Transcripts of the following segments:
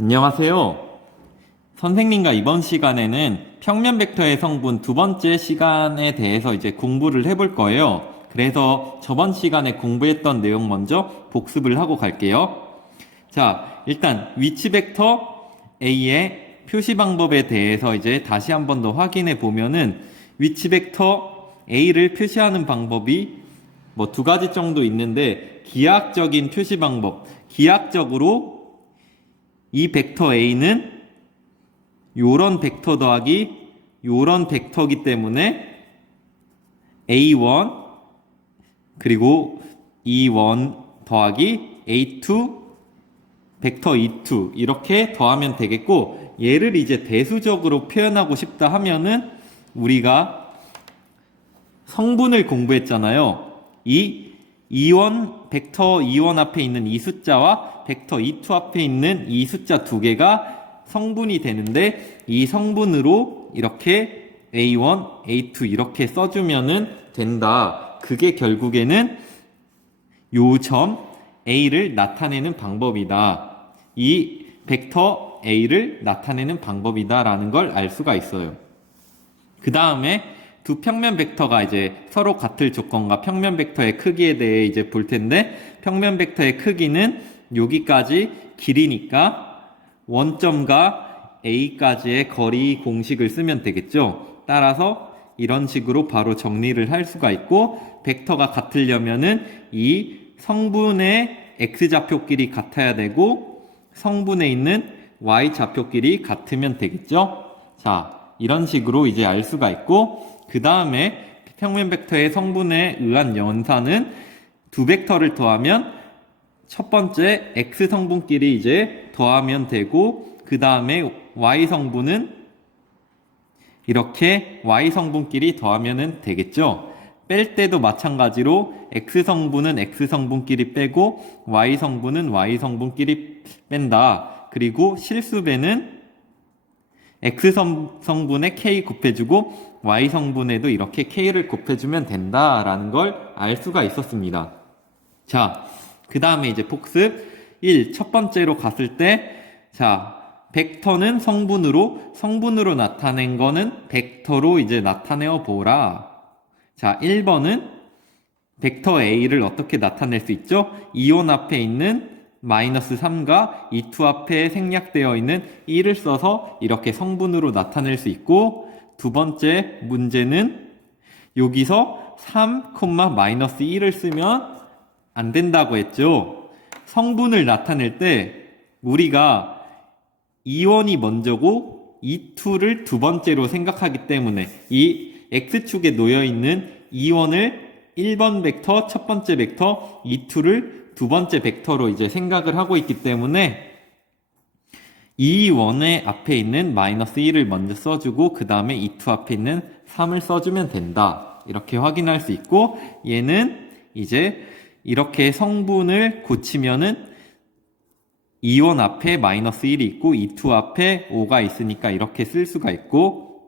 안녕하세요. 선생님과 이번 시간에는 평면 벡터의 성분 두 번째 시간에 대해서 이제 공부를 해볼 거예요. 그래서 저번 시간에 공부했던 내용 먼저 복습을 하고 갈게요. 자, 일단 위치 벡터 A의 표시 방법에 대해서 이제 다시 한 번 더 확인해 보면은 위치 벡터 A를 표시하는 방법이 뭐 두 가지 정도 있는데 기하학적인 표시 방법, 기하학적으로 이 벡터 A는 요런 벡터 더하기 요런 벡터기 때문에 A1 그리고 E1 더하기 A2 벡터 E2 이렇게 더하면 되겠고, 얘를 이제 대수적으로 표현하고 싶다 하면은 우리가 성분을 공부했잖아요. 이 E1 벡터 E1 앞에 있는 이 숫자와 벡터 E2 앞에 있는 이 숫자 두 개가 성분이 되는데, 이 성분으로 이렇게 A1, A2 이렇게 써주면은 된다. 그게 결국에는 요 점 A를 나타내는 방법이다. 이 벡터 A를 나타내는 방법이다 라는 걸 알 수가 있어요. 그 다음에 두 평면 벡터가 이제 서로 같을 조건과 평면 벡터의 크기에 대해 이제 볼 텐데, 평면 벡터의 크기는 여기까지 길이니까 원점과 A까지의 거리 공식을 쓰면 되겠죠. 따라서 이런 식으로 바로 정리를 할 수가 있고, 벡터가 같으려면은 이 성분의 X좌표끼리 같아야 되고 성분에 있는 Y좌표끼리 같으면 되겠죠. 자, 이런 식으로 이제 알 수가 있고, 그 다음에 평면 벡터의 성분에 의한 연산은 두 벡터를 더하면 첫 번째 X 성분끼리 이제 더하면 되고, 그 다음에 Y 성분은 이렇게 Y 성분끼리 더하면 되겠죠. 뺄 때도 마찬가지로 X 성분은 X 성분끼리 빼고 Y 성분은 Y 성분끼리 뺀다. 그리고 실수배는 X 성분에 K 곱해주고 Y 성분에도 이렇게 K를 곱해주면 된다라는 걸 알 수가 있었습니다. 자, 그 다음에 이제 복습 1, 첫 번째로 갔을 때, 자, 벡터는 성분으로 나타낸 거는 벡터로 이제 나타내어 보라. 자, 1번은 벡터 A를 어떻게 나타낼 수 있죠? 이온 앞에 있는 마이너스 3과 E2 앞에 생략되어 있는 1을 써서 이렇게 성분으로 나타낼 수 있고, 두 번째 문제는 여기서 3, 마이너스 1을 쓰면 안 된다고 했죠. 성분을 나타낼 때 우리가 E1이 먼저고 E2를 두 번째로 생각하기 때문에 이 X축에 놓여있는 E1을 1번 벡터, 첫 번째 벡터, E2를 두 번째 벡터로 이제 생각을 하고 있기 때문에 E1의 앞에 있는 마이너스 1을 먼저 써주고 그 다음에 E2 앞에 있는 3을 써주면 된다. 이렇게 확인할 수 있고, 얘는 이제 이렇게 성분을 고치면은 E1 앞에 마이너스 1이 있고 E2 앞에 5가 있으니까 이렇게 쓸 수가 있고,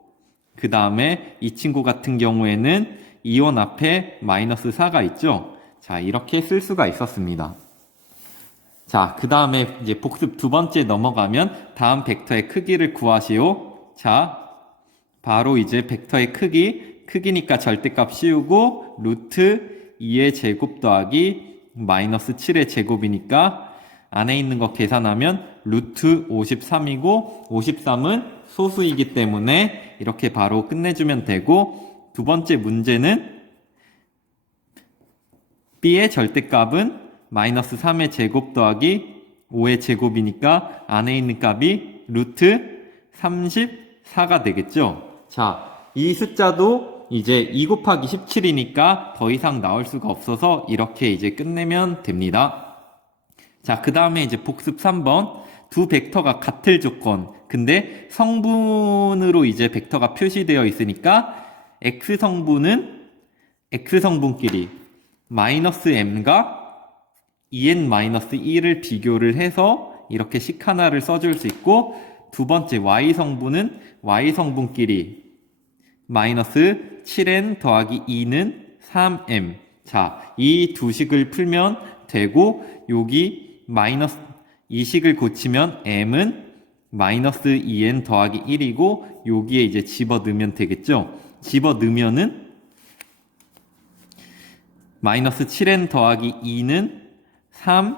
그 다음에 이 친구 같은 경우에는 E1 앞에 마이너스 4가 있죠. 자, 이렇게 쓸 수가 있었습니다. 자, 그 다음에 이제 복습 두 번째 넘어가면 다음 벡터의 크기를 구하시오. 자, 바로 이제 벡터의 크기니까 절대값 씌우고 루트 2의 제곱 더하기 마이너스 7의 제곱이니까 안에 있는 거 계산하면 루트 53이고 53은 소수이기 때문에 이렇게 바로 끝내주면 되고, 두 번째 문제는 B의 절대값은 마이너스 3의 제곱 더하기 5의 제곱이니까 안에 있는 값이 루트 34가 되겠죠. 자, 이 숫자도 이제 2 곱하기 17이니까 더 이상 나올 수가 없어서 이렇게 이제 끝내면 됩니다. 자, 그 다음에 이제 복습 3번. 두 벡터가 같을 조건. 근데 성분으로 이제 벡터가 표시되어 있으니까 X 성분은 X 성분끼리 마이너스 M과 EN-1을 비교를 해서 이렇게 식 하나를 써줄 수 있고, 두 번째 Y 성분은 Y 성분끼리 마이너스 7N 더하기 2는 3M. 자, 이 두 식을 풀면 되고, 여기 마이너스 이 식을 고치면 m은 마이너스 2n 더하기 1이고 여기에 이제 집어넣으면 되겠죠. 집어넣으면은 마이너스 7n 더하기 2는 3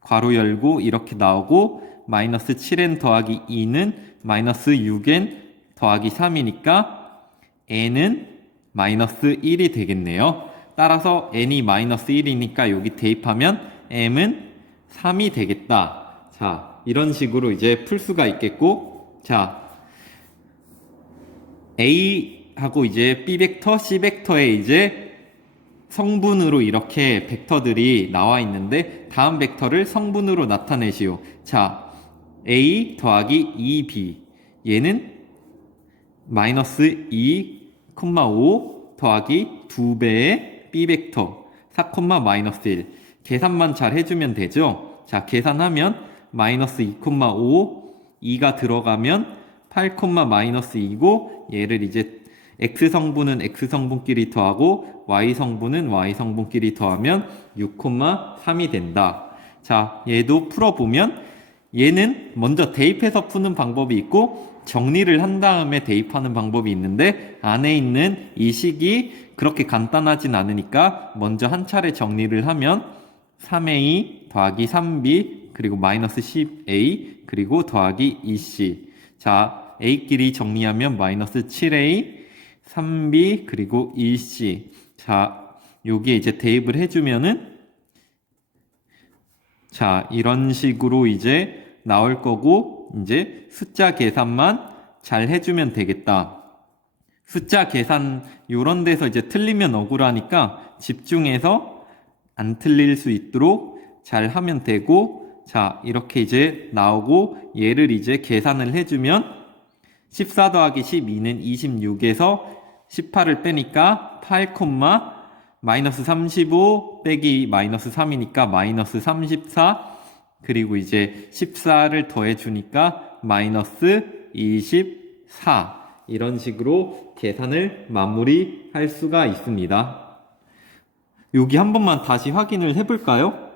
괄호 열고 이렇게 나오고 마이너스 7n 더하기 2는 마이너스 6n 더하기 3이니까 n은 마이너스 1이 되겠네요. 따라서 n이 마이너스 1이니까 여기 대입하면 m은 3이 되겠다. 자, 이런 식으로 이제 풀 수가 있겠고, 자, A하고 이제 B 벡터, C 벡터에 이제 성분으로 이렇게 벡터들이 나와 있는데, 다음 벡터를 성분으로 나타내시오. 자, A 더하기 2B. 얘는 마이너스 2,5 더하기 2배의 B 벡터 4, 마이너스 1. 계산만 잘 해주면 되죠. 자, 계산하면 마이너스 2,5 2가 들어가면 8, 마이너스 2고 얘를 이제 X 성분은 X 성분끼리 더하고 Y 성분은 Y 성분끼리 더하면 6,3이 된다. 자, 얘도 풀어보면 얘는 먼저 대입해서 푸는 방법이 있고 정리를 한 다음에 대입하는 방법이 있는데 안에 있는 이 식이 그렇게 간단하진 않으니까 먼저 한 차례 정리를 하면 3a 더하기 3b 그리고 마이너스 10a 그리고 더하기 2c. 자, a끼리 정리하면 마이너스 7a 3b 그리고 2c. 자, 여기에 이제 대입을 해주면은 자, 이런 식으로 이제 나올 거고 이제 숫자 계산만 잘 해주면 되겠다. 숫자 계산 요런 데서 이제 틀리면 억울하니까 집중해서 안 틀릴 수 있도록 잘 하면 되고, 자, 이렇게 이제 나오고 얘를 이제 계산을 해주면 14 더하기 12는 26에서 18을 빼니까 8, 마이너스 35 빼기 마이너스 3이니까 마이너스 34 그리고 이제 14를 더해주니까 마이너스 24 이런 식으로 계산을 마무리할 수가 있습니다. 여기 한 번만 다시 확인을 해볼까요?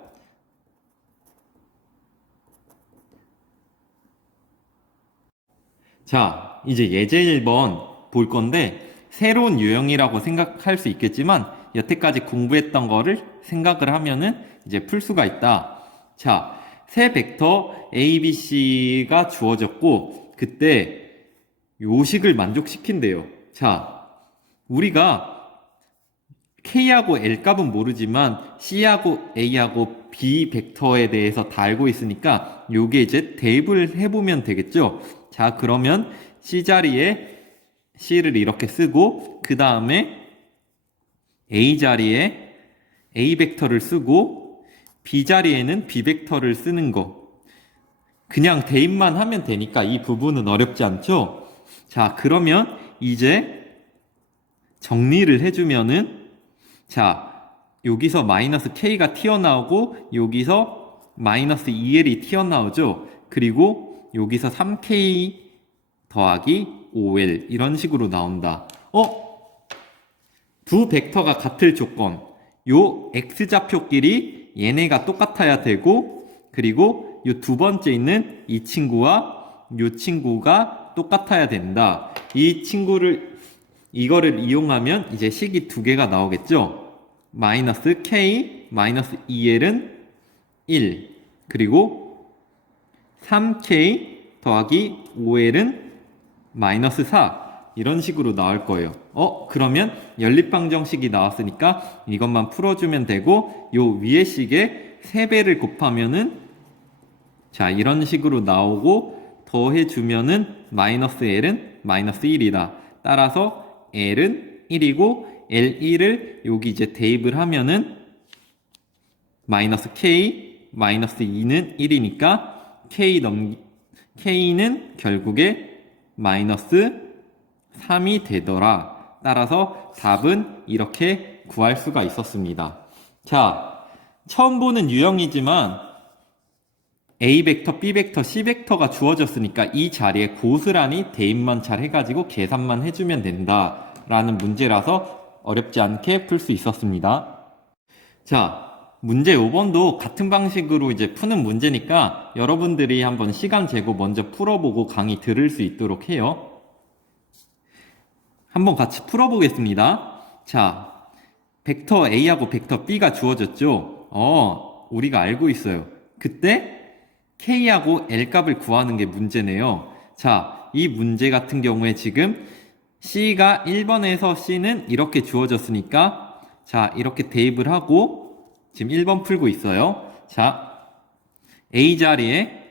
자, 이제 예제 1번 볼 건데 새로운 유형이라고 생각할 수 있겠지만 여태까지 공부했던 거를 생각을 하면은 이제 풀 수가 있다. 자, 새 벡터 A, B, C가 주어졌고 그때 요식을 만족시킨대요. 자, 우리가 K하고 L 값은 모르지만 C하고 A하고 B 벡터에 대해서 다 알고 있으니까 요게 이제 대입을 해보면 되겠죠. 자, 그러면 C 자리에 C를 이렇게 쓰고 그 다음에 A 자리에 A 벡터를 쓰고 B 자리에는 B 벡터를 쓰는 거. 그냥 대입만 하면 되니까 이 부분은 어렵지 않죠? 자, 그러면 이제 정리를 해주면은 자, 여기서 마이너스 K가 튀어나오고 여기서 마이너스 2L이 튀어나오죠? 그리고 여기서 3K 더하기 5L 이런 식으로 나온다. 두 벡터가 같을 조건. 요 X좌표끼리 얘네가 똑같아야 되고 그리고 요 두 번째 있는 이 친구와 요 친구가 똑같아야 된다. 이거를 이용하면 이제 식이 두 개가 나오겠죠? 마이너스 K, 마이너스 2L은 1. 그리고 3K 더하기 5L은 마이너스 4. 이런 식으로 나올 거예요. 그러면 연립방정식이 나왔으니까 이것만 풀어주면 되고 요 위에 식에 3배를 곱하면은 자, 이런 식으로 나오고 더해주면은 마이너스 L은 마이너스 1이다. 따라서 L은 1이고 L1을 여기 이제 대입을 하면은 마이너스 K, 마이너스 2는 1이니까 K는 결국에 마이너스 3이 되더라. 따라서 답은 이렇게 구할 수가 있었습니다. 자, 처음 보는 유형이지만 A 벡터, B 벡터, C 벡터가 주어졌으니까 이 자리에 고스란히 대입만 잘 해가지고 계산만 해주면 된다라는 문제라서 어렵지 않게 풀 수 있었습니다. 자, 문제 5번도 같은 방식으로 이제 푸는 문제니까 여러분들이 한번 시간 재고 먼저 풀어보고 강의 들을 수 있도록 해요. 한번 같이 풀어보겠습니다. 자, 벡터 A하고 벡터 B가 주어졌죠? 우리가 알고 있어요. 그때 K하고 L 값을 구하는 게 문제네요. 자, 이 문제 같은 경우에 지금 C가 1번에서 C는 이렇게 주어졌으니까 자, 이렇게 대입을 하고 지금 1번 풀고 있어요. 자, A 자리에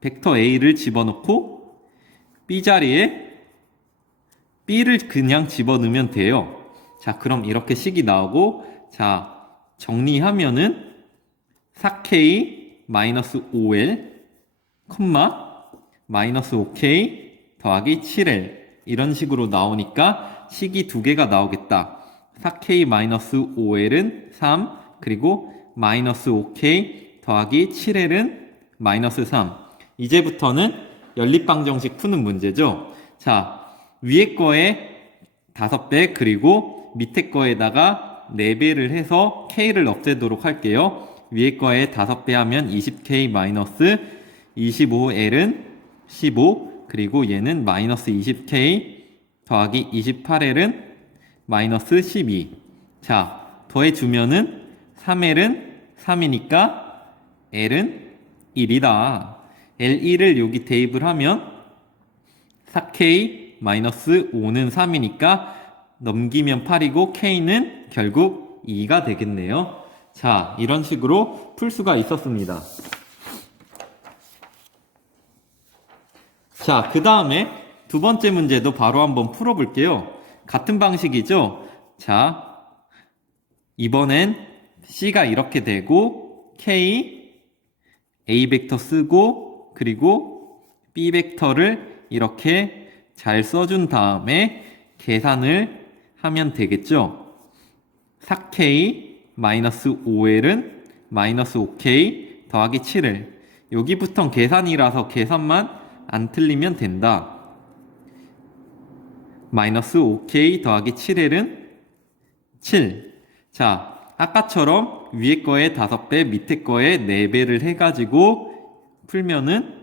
벡터 A를 집어넣고 B 자리에 B를 그냥 집어넣으면 돼요. 자, 그럼 이렇게 식이 나오고, 자, 정리하면은 4K-5L, 마이너스 5K 더하기 7L 이런 식으로 나오니까 식이 두 개가 나오겠다. 4K-5L은 3, 그리고 마이너스 5K 더하기 7L은 마이너스 3. 이제부터는 연립방정식 푸는 문제죠. 자, 위에 거에 5배, 그리고 밑에 거에다가 4배를 해서 K를 없애도록 할게요. 위에 거에 5배 하면 20K 마이너스 25L은 15, 그리고 얘는 마이너스 20K 더하기 28L은 마이너스 12. 자, 더해주면은 3L은 3이니까 L은 1이다. L1을 여기 대입을 하면 4K 마이너스 5는 3이니까 넘기면 8이고 K는 결국 2가 되겠네요. 자, 이런 식으로 풀 수가 있었습니다. 자, 그 다음에 두 번째 문제도 바로 한번 풀어볼게요. 같은 방식이죠? 자, 이번엔 C가 이렇게 되고 K, A 벡터 쓰고 그리고 B 벡터를 이렇게 잘 써준 다음에 계산을 하면 되겠죠? 4K 마이너스 5L은 마이너스 5K 더하기 7L. 여기부턴 계산이라서 계산만 안 틀리면 된다. 마이너스 5K 더하기 7L은 7. 자, 아까처럼 위에 거에 5배, 밑에 거에 4배를 해가지고 풀면은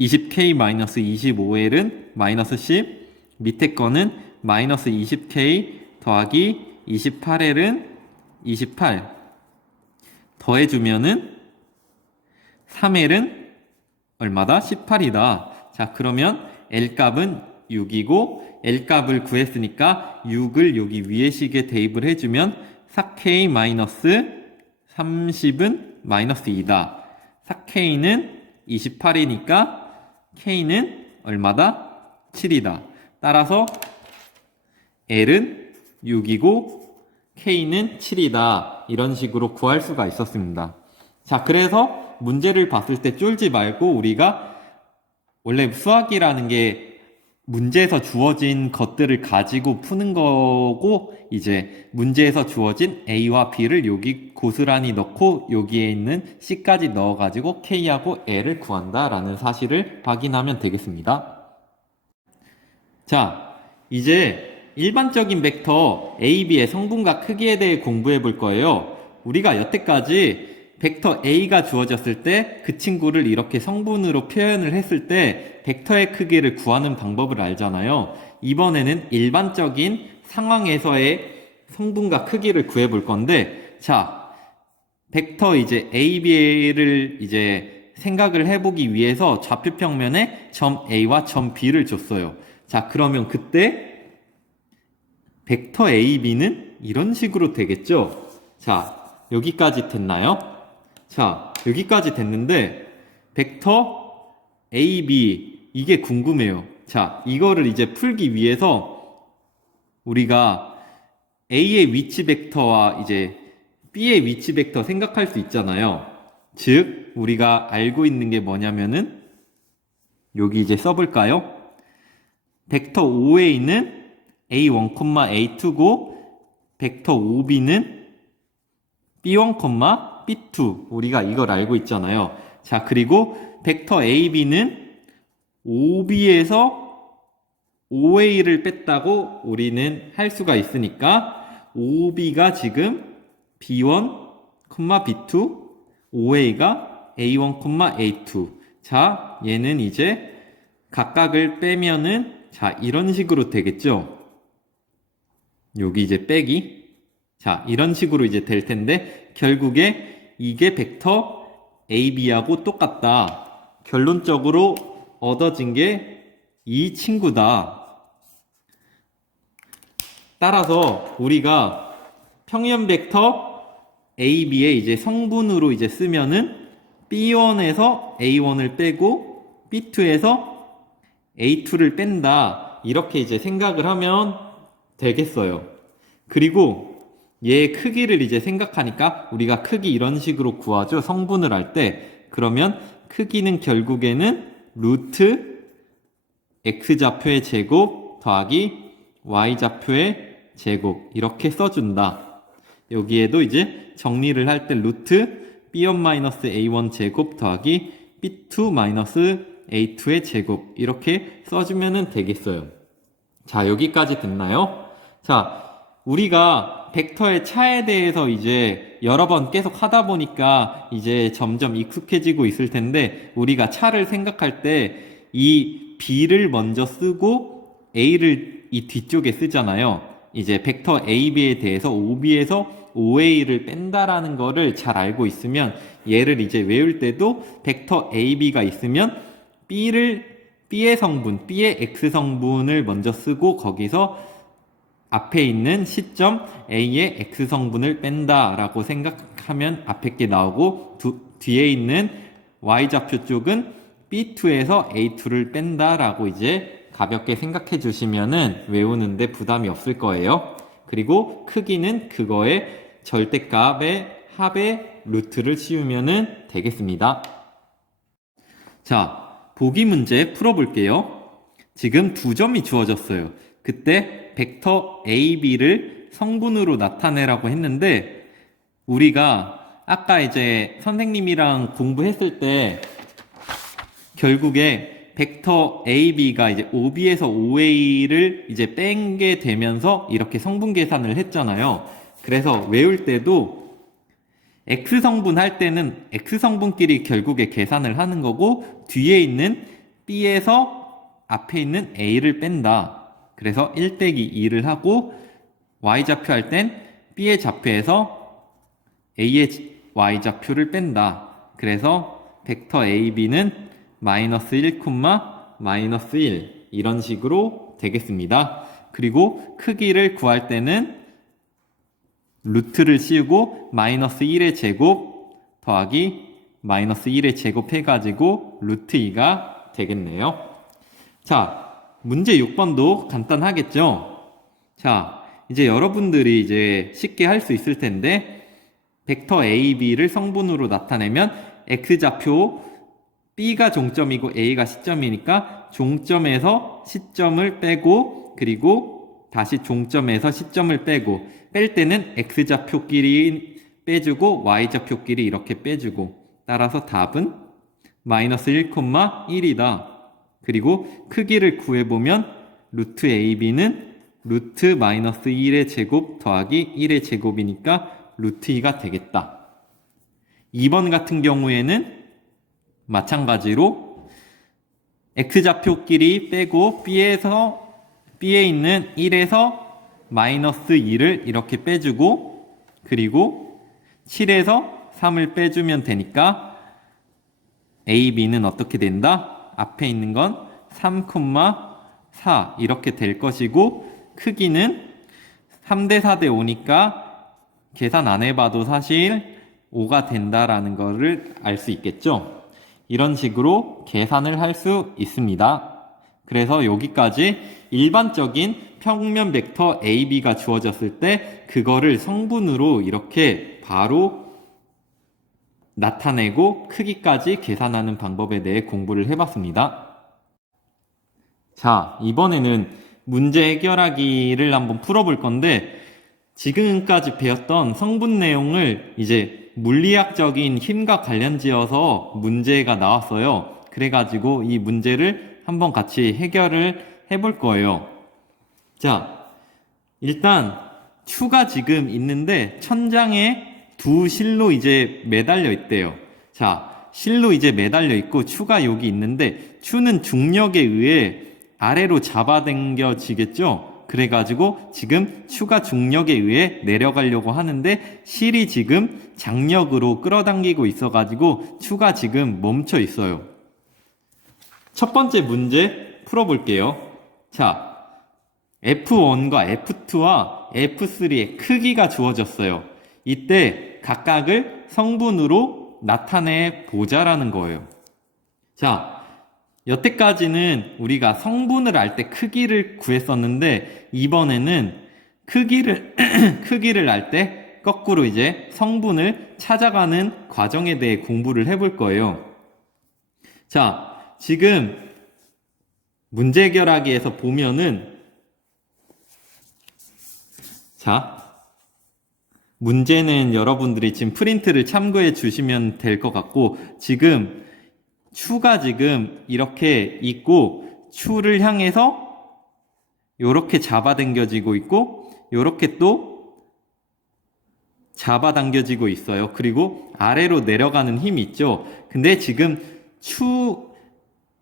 20K 마이너스 25L은 마이너스 10, 밑에 거는 마이너스 20K 더하기 28L은 28. 더해주면은 3L은 얼마다? 18이다. 자, 그러면 L값은 6이고 L값을 구했으니까 6을 여기 위에 식에 대입을 해주면 4K 마이너스 30은 마이너스 2다. 4K는 28이니까 K는 얼마다? 7이다. 따라서 L은 6이고 K는 7이다. 이런 식으로 구할 수가 있었습니다. 자, 그래서 문제를 봤을 때 쫄지 말고 우리가 원래 수학이라는 게 문제에서 주어진 것들을 가지고 푸는 거고 이제 문제에서 주어진 A와 B를 여기 고스란히 넣고 여기에 있는 C까지 넣어가지고 K하고 L을 구한다라는 사실을 확인하면 되겠습니다. 자, 이제 일반적인 벡터 A, B의 성분과 크기에 대해 공부해 볼 거예요. 우리가 여태까지 벡터 A가 주어졌을 때 그 친구를 이렇게 성분으로 표현을 했을 때 벡터의 크기를 구하는 방법을 알잖아요. 이번에는 일반적인 상황에서의 성분과 크기를 구해 볼 건데, 자, 벡터 이제 A, B를 이제 생각을 해보기 위해서 좌표평면에 점 A와 점 B를 줬어요. 자, 그러면 그때 벡터 A, B는 이런 식으로 되겠죠? 자, 여기까지 됐나요? 자, 여기까지 됐는데 벡터 A, B 이게 궁금해요. 자, 이거를 이제 풀기 위해서 우리가 A의 위치 벡터와 이제 B의 위치 벡터 생각할 수 있잖아요. 즉, 우리가 알고 있는 게 뭐냐면은 여기 이제 써볼까요? 벡터 OA는 A1, A2고 벡터 OB는 B1, B2 우리가 이걸 알고 있잖아요. 자, 그리고 벡터 AB는 OB에서 OA를 뺐다고 우리는 할 수가 있으니까 OB가 지금 B1, B2, OA가 A1, A2. 자, 얘는 이제 각각을 빼면은 자, 이런 식으로 되겠죠? 여기 이제 빼기. 자, 이런 식으로 이제 될 텐데, 결국에 이게 벡터 AB하고 똑같다. 결론적으로 얻어진 게 이 친구다. 따라서 우리가 평면 벡터 AB의 이제 성분으로 이제 쓰면은 B1에서 A1을 빼고 B2에서 A2를 뺀다. 이렇게 이제 생각을 하면 되겠어요. 그리고 얘의 크기를 이제 생각하니까 우리가 크기 이런 식으로 구하죠. 성분을 할 때. 그러면 크기는 결국에는 루트 X좌표의 제곱 더하기 Y좌표의 제곱 이렇게 써준다. 여기에도 이제 정리를 할 때 루트 B1-A1 제곱 더하기 B2-A2의 제곱 이렇게 써주면 되겠어요. 자, 여기까지 됐나요? 자, 우리가 벡터의 차에 대해서 이제 여러 번 계속 하다 보니까 이제 점점 익숙해지고 있을 텐데 우리가 차를 생각할 때 이 B를 먼저 쓰고 A를 이 뒤쪽에 쓰잖아요. 이제 벡터 AB에 대해서 OB에서 OA를 뺀다라는 거를 잘 알고 있으면 얘를 이제 외울 때도 벡터 AB가 있으면 B의 성분, B의 X성분을 먼저 쓰고 거기서 앞에 있는 시점 A의 X성분을 뺀다라고 생각하면 앞에 게 나오고 뒤에 있는 Y좌표 쪽은 B2에서 A2를 뺀다라고 이제 가볍게 생각해 주시면은 외우는데 부담이 없을 거예요. 그리고 크기는 그거의 절대값의 합의 루트를 씌우면은 되겠습니다. 자, 보기 문제 풀어볼게요. 지금 2점이 주어졌어요. 그때 벡터 AB를 성분으로 나타내라고 했는데 우리가 아까 이제 선생님이랑 공부했을 때 결국에 벡터 AB가 이제 OB에서 OA를 이제 뺀게 되면서 이렇게 성분 계산을 했잖아요. 그래서 외울 때도 X성분 할 때는 X성분끼리 결국에 계산을 하는 거고 뒤에 있는 B에서 앞에 있는 A를 뺀다. 그래서 1-2를 하고 Y좌표 할 땐 B의 좌표에서 A의 Y좌표를 뺀다. 그래서 벡터 AB는 -1, -1 이런 식으로 되겠습니다. 그리고 크기를 구할 때는 루트를 씌우고 -1의 제곱 더하기 -1의 제곱 해가지고 루트 2가 되겠네요. 자, 문제 6번도 간단하겠죠? 자, 이제 여러분들이 이제 쉽게 할 수 있을 텐데 벡터 AB를 성분으로 나타내면 X좌표 B가 종점이고 A가 시점이니까 종점에서 시점을 빼고 그리고 다시 종점에서 시점을 빼고 뺄 때는 X좌표끼리 빼주고 Y좌표끼리 이렇게 빼주고 따라서 답은 -1, 1이다. 그리고 크기를 구해보면 루트 AB는 루트 -1의 제곱 더하기 1의 제곱이니까 루트 2가 되겠다. 2번 같은 경우에는 마찬가지로 X좌표끼리 빼고 B에 있는 1에서 -2를 이렇게 빼주고 그리고 7에서 3을 빼주면 되니까 AB는 어떻게 된다? 앞에 있는 건 3,4 이렇게 될 것이고 크기는 3대4대 5니까 계산 안 해봐도 사실 5가 된다라는 거를 알 수 있겠죠? 이런 식으로 계산을 할 수 있습니다. 그래서 여기까지 일반적인 평면 벡터 AB가 주어졌을 때 그거를 성분으로 이렇게 바로 나타내고 크기까지 계산하는 방법에 대해 공부를 해봤습니다. 자, 이번에는 문제 해결하기를 한번 풀어볼 건데 지금까지 배웠던 성분 내용을 이제 물리학적인 힘과 관련지어서 문제가 나왔어요. 그래가지고 이 문제를 한번 같이 해결을 해볼 거예요. 자, 일단 추가 지금 있는데 천장에 두 실로 이제 매달려 있대요. 자, 실로 이제 매달려 있고 추가 여기 있는데 추는 중력에 의해 아래로 잡아당겨지겠죠? 그래가지고 지금 추가 중력에 의해 내려가려고 하는데 실이 지금 장력으로 끌어당기고 있어가지고 추가 지금 멈춰 있어요. 첫 번째 문제 풀어볼게요. 자, F1과 F2와 F3의 크기가 주어졌어요. 이때 각각을 성분으로 나타내 보자라는 거예요. 자, 여태까지는 우리가 성분을 알 때 크기를 구했었는데 이번에는 크기를 알 때 거꾸로 이제 성분을 찾아가는 과정에 대해 공부를 해볼 거예요. 자, 지금 문제 해결하기에서 보면은 자, 문제는 여러분들이 지금 프린트를 참고해 주시면 될 것 같고 지금 추가 지금 이렇게 있고 추를 향해서 이렇게 잡아당겨지고 있고 이렇게 또 잡아당겨지고 있어요. 그리고 아래로 내려가는 힘이 있죠. 근데 지금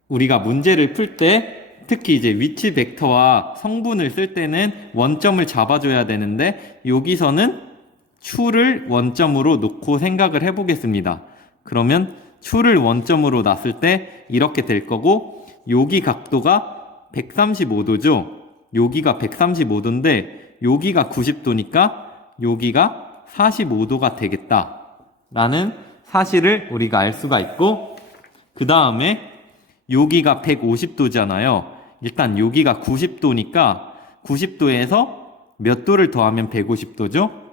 우리가 문제를 풀 때 특히 이제 위치 벡터와 성분을 쓸 때는 원점을 잡아줘야 되는데 여기서는 추를 원점으로 놓고 생각을 해보겠습니다. 그러면 추를 원점으로 놨을 때 이렇게 될 거고 여기 각도가 135도죠. 여기가 135도인데 여기가 90도니까 여기가 45도가 되겠다 라는 사실을 우리가 알 수가 있고 그 다음에 여기가 150도잖아요. 일단 여기가 90도니까 90도에서 몇 도를 더하면 150도죠?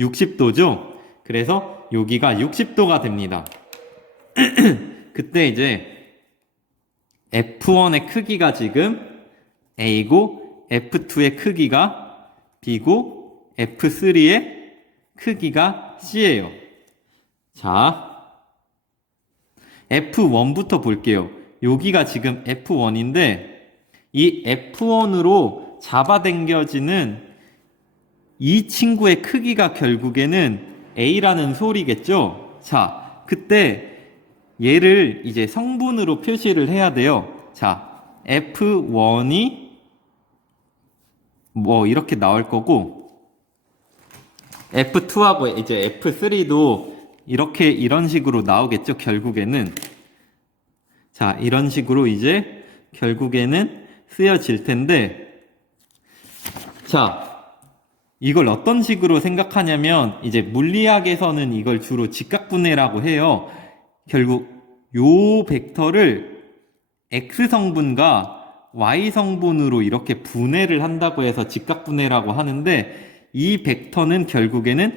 60도죠? 그래서 여기가 60도가 됩니다. 그때 이제 F1의 크기가 지금 A고 F2의 크기가 B고 F3의 크기가 C예요. 자, F1부터 볼게요. 여기가 지금 F1인데 이 F1으로 잡아당겨지는 이 친구의 크기가 결국에는 A라는 소리겠죠? 자, 그때 얘를 이제 성분으로 표시를 해야 돼요. 자, F1이 뭐 이렇게 나올 거고 F2하고 이제 F3도 이렇게 이런 식으로 나오겠죠, 결국에는. 자, 이런 식으로 이제 결국에는 쓰여질 텐데 자, 이걸 어떤 식으로 생각하냐면 이제 물리학에서는 이걸 주로 직각분해라고 해요. 결국 요 벡터를 X성분과 Y성분으로 이렇게 분해를 한다고 해서 직각분해라고 하는데 이 벡터는 결국에는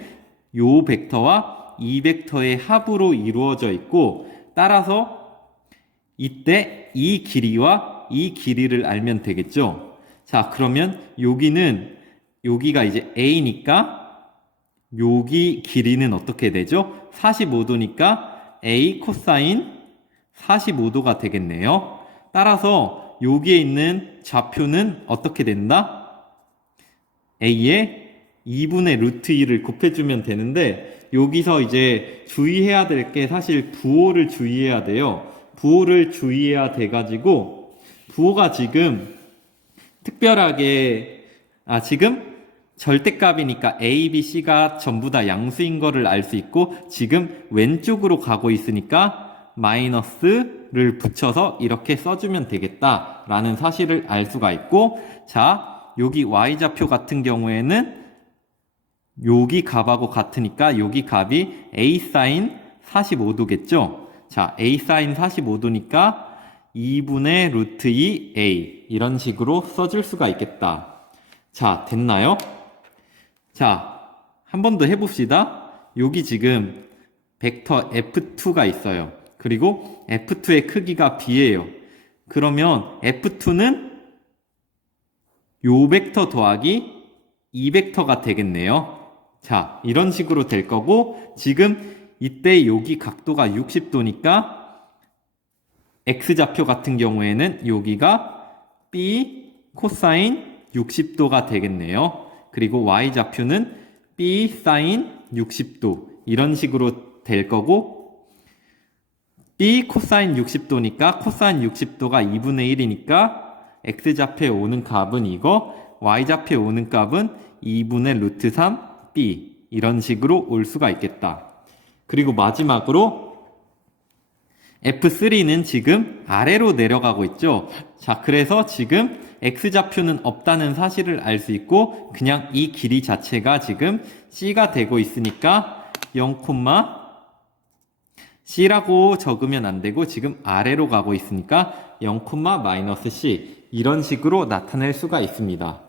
요 벡터와 이 벡터의 합으로 이루어져 있고 따라서 이때 이 길이와 이 길이를 알면 되겠죠. 자, 그러면 여기가 이제 A니까 여기 길이는 어떻게 되죠? 45도니까 A 코사인 45도가 되겠네요. 따라서 여기에 있는 좌표는 어떻게 된다? A에 2분의 루트 2를 곱해주면 되는데 여기서 이제 주의해야 될 게 사실 부호를 주의해야 돼요. 부호를 주의해야 돼가지고 부호가 지금 특별하게 지금 절대값이니까 A, B, C가 전부 다 양수인 거를 알 수 있고 지금 왼쪽으로 가고 있으니까 마이너스를 붙여서 이렇게 써주면 되겠다라는 사실을 알 수가 있고 자, 여기 Y좌표 같은 경우에는 여기 값하고 같으니까 여기 값이 A 사인 45도겠죠? 자, A 사인 45도니까 2분의 루트 2A 이런 식으로 써줄 수가 있겠다. 자, 됐나요? 자, 한 번 더 해봅시다. 여기 지금 벡터 F2가 있어요. 그리고 F2의 크기가 B예요. 그러면 F2는 요 벡터 더하기 이 벡터가 되겠네요. 자, 이런 식으로 될 거고 지금 이때 여기 각도가 60도니까 X좌표 같은 경우에는 여기가 B 코사인 60도가 되겠네요. 그리고 Y좌표는 B 사인 60도 이런 식으로 될 거고, B 코사인 60도니까 코사인 60도가 2분의 1이니까 X좌표에 오는 값은 이거, Y좌표에 오는 값은 2분의 루트 3 B 이런 식으로 올 수가 있겠다. 그리고 마지막으로 F3는 지금 아래로 내려가고 있죠. 자, 그래서 지금 X좌표는 없다는 사실을 알 수 있고 그냥 이 길이 자체가 지금 C가 되고 있으니까 0, C라고 적으면 안 되고 지금 아래로 가고 있으니까 0, C 이런 식으로 나타낼 수가 있습니다.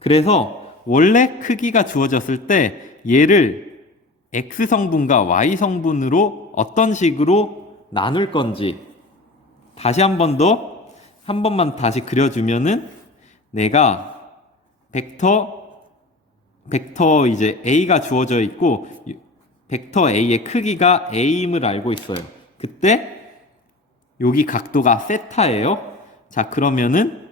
그래서 원래 크기가 주어졌을 때 얘를 X 성분과 Y 성분으로 어떤 식으로 나눌 건지 다시 한 번만 다시 그려주면은 내가 벡터 이제 A가 주어져 있고 벡터 A의 크기가 A임을 알고 있어요. 그때 여기 각도가 세타예요. 자, 그러면은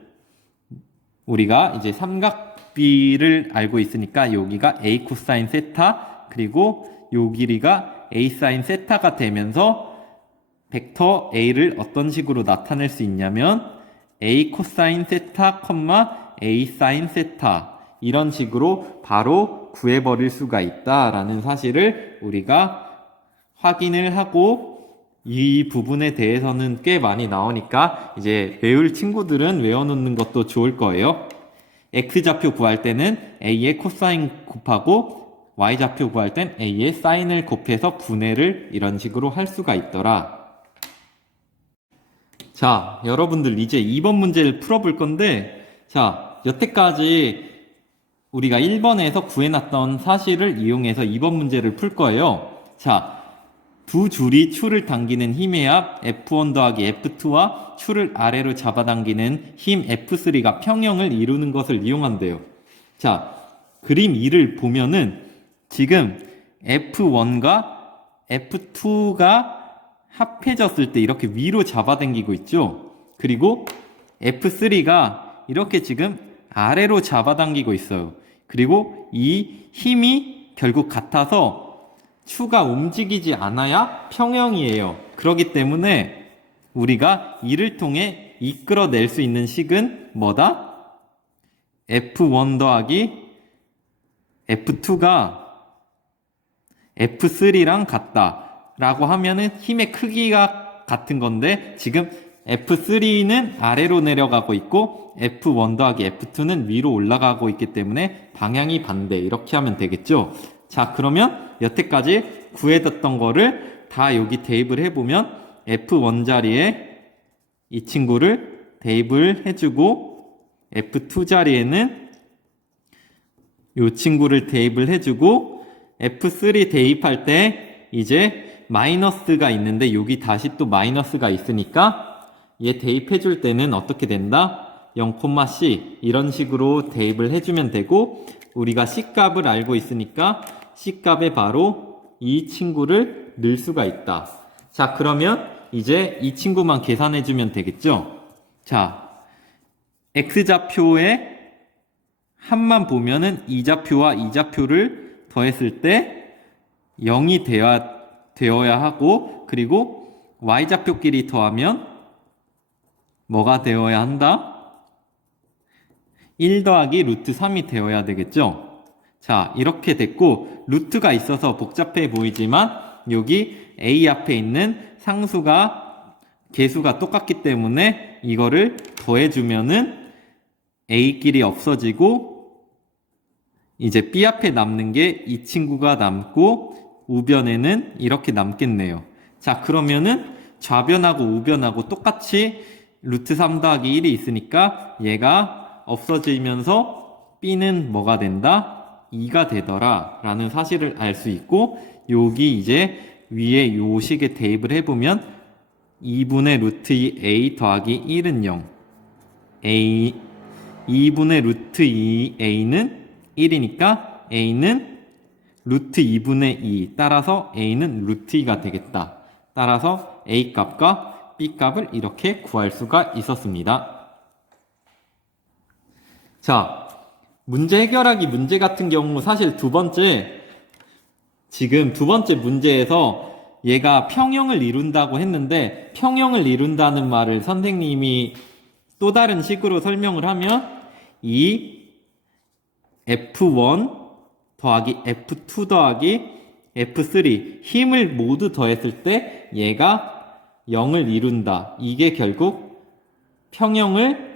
우리가 이제 삼각 B를 알고 있으니까 여기가 A 코사인 세타 그리고 요 길이가 A 사인 세타가 되면서 벡터 A를 어떤 식으로 나타낼 수 있냐면 A 코사인 세타, A 사인 세타 이런 식으로 바로 구해버릴 수가 있다라는 사실을 우리가 확인을 하고 이 부분에 대해서는 꽤 많이 나오니까 이제 외울 친구들은 외워놓는 것도 좋을 거예요. X좌표 구할 때는 A의 코사인 곱하고 Y좌표 구할 땐 A의 사인을 곱해서 분해를 이런 식으로 할 수가 있더라. 자, 여러분들 이제 2번 문제를 풀어볼 건데, 자, 여태까지 우리가 1번에서 구해놨던 사실을 이용해서 2번 문제를 풀 거예요. 자, 두 줄이 추를 당기는 힘의 합 F1 더하기 F2와 추를 아래로 잡아당기는 힘 F3가 평형을 이루는 것을 이용한대요. 자, 그림 2를 보면은 지금 F1과 F2가 합해졌을 때 이렇게 위로 잡아당기고 있죠. 그리고 F3가 이렇게 지금 아래로 잡아당기고 있어요. 그리고 이 힘이 결국 같아서 추가 움직이지 않아야 평형이에요. 그렇기 때문에 우리가 이를 통해 이끌어낼 수 있는 식은 뭐다? F1 더하기 F2가 F3랑 같다 라고 하면은 힘의 크기가 같은 건데 지금 F3는 아래로 내려가고 있고 F1 더하기 F2는 위로 올라가고 있기 때문에 방향이 반대 이렇게 하면 되겠죠. 자, 그러면 여태까지 구해뒀던 거를 다 여기 대입을 해보면 F1 자리에 이 친구를 대입을 해주고 F2 자리에는 이 친구를 대입을 해주고 F3 대입할 때 이제 마이너스가 있는데 여기 다시 또 마이너스가 있으니까 얘 대입해줄 때는 어떻게 된다? 0,C 이런 식으로 대입을 해주면 되고 우리가 C값을 알고 있으니까 C값에 바로 이 친구를 넣을 수가 있다. 자, 그러면 이제 이 친구만 계산해주면 되겠죠? 자, X좌표의 합만 보면은 이좌표와 이좌표를 더했을 때 0이 되어야 하고 그리고 Y좌표끼리 더하면 뭐가 되어야 한다? 1 더하기 루트 3이 되어야 되겠죠? 자, 이렇게 됐고 루트가 있어서 복잡해 보이지만 여기 A 앞에 있는 개수가 똑같기 때문에 이거를 더해주면은 A끼리 없어지고 이제 B 앞에 남는 게 이 친구가 남고 우변에는 이렇게 남겠네요. 자, 그러면은 좌변하고 우변하고 똑같이 루트 3 더하기 1이 있으니까 얘가 없어지면서 B는 뭐가 된다? 2가 되더라 라는 사실을 알 수 있고 여기 이제 위에 요 식에 대입을 해보면 2분의 루트 2 A 더하기 1은 0 2분의 루트 2 A는 1이니까 A는 루트 2분의 2 따라서 A는 루트 2가 되겠다. 따라서 A 값과 B 값을 이렇게 구할 수가 있었습니다. 자, 문제 해결하기 문제 같은 경우 사실 두 번째 지금 두 번째 문제에서 얘가 평형을 이룬다고 했는데 평형을 이룬다는 말을 선생님이 또 다른 식으로 설명을 하면 이 F1 더하기 F2 더하기 F3 힘을 모두 더했을 때 얘가 0을 이룬다. 이게 결국 평형을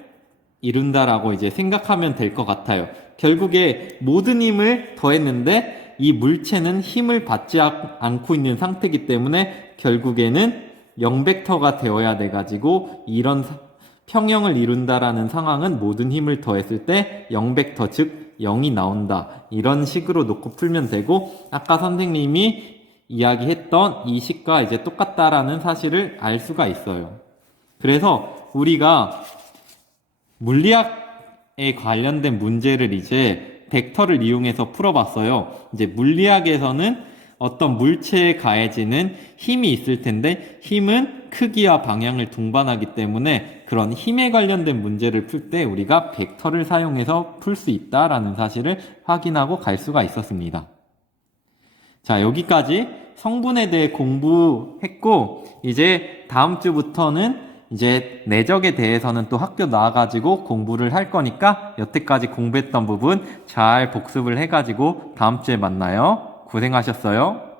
이룬다라고 이제 생각하면 될 것 같아요. 결국에 모든 힘을 더했는데 이 물체는 힘을 받지 않고 있는 상태이기 때문에 결국에는 0벡터가 되어야 돼가지고 이런 평형을 이룬다라는 상황은 모든 힘을 더했을 때 0벡터 즉 0이 나온다. 이런 식으로 놓고 풀면 되고 아까 선생님이 이야기했던 이 식과 이제 똑같다라는 사실을 알 수가 있어요. 그래서 우리가 물리학에 관련된 문제를 이제 벡터를 이용해서 풀어봤어요. 이제 물리학에서는 어떤 물체에 가해지는 힘이 있을 텐데 힘은 크기와 방향을 동반하기 때문에 그런 힘에 관련된 문제를 풀 때 우리가 벡터를 사용해서 풀 수 있다라는 사실을 확인하고 갈 수가 있었습니다. 자, 여기까지 성분에 대해 공부했고 이제 다음 주부터는 이제 내적에 대해서는 또 학교 나와가지고 공부를 할 거니까 여태까지 공부했던 부분 잘 복습을 해가지고 다음 주에 만나요. 고생하셨어요.